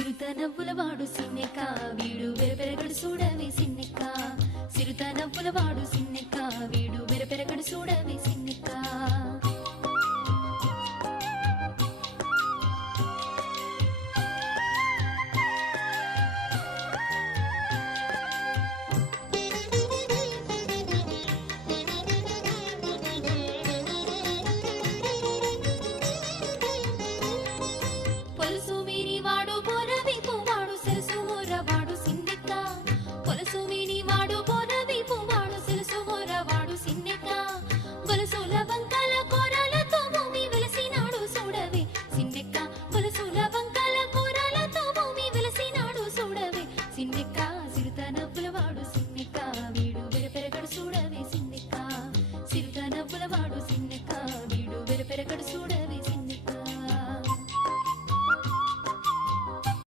సిరుత నవ్వుల వాడు సిన్నెక్క వీడు వెరపెరగడు చూడవే సిన్నెక్క సిరుత నవ్వుల వాడు సిన్నెక్క వీడు వెరపెరగడు చూడవే సిన్నెక్క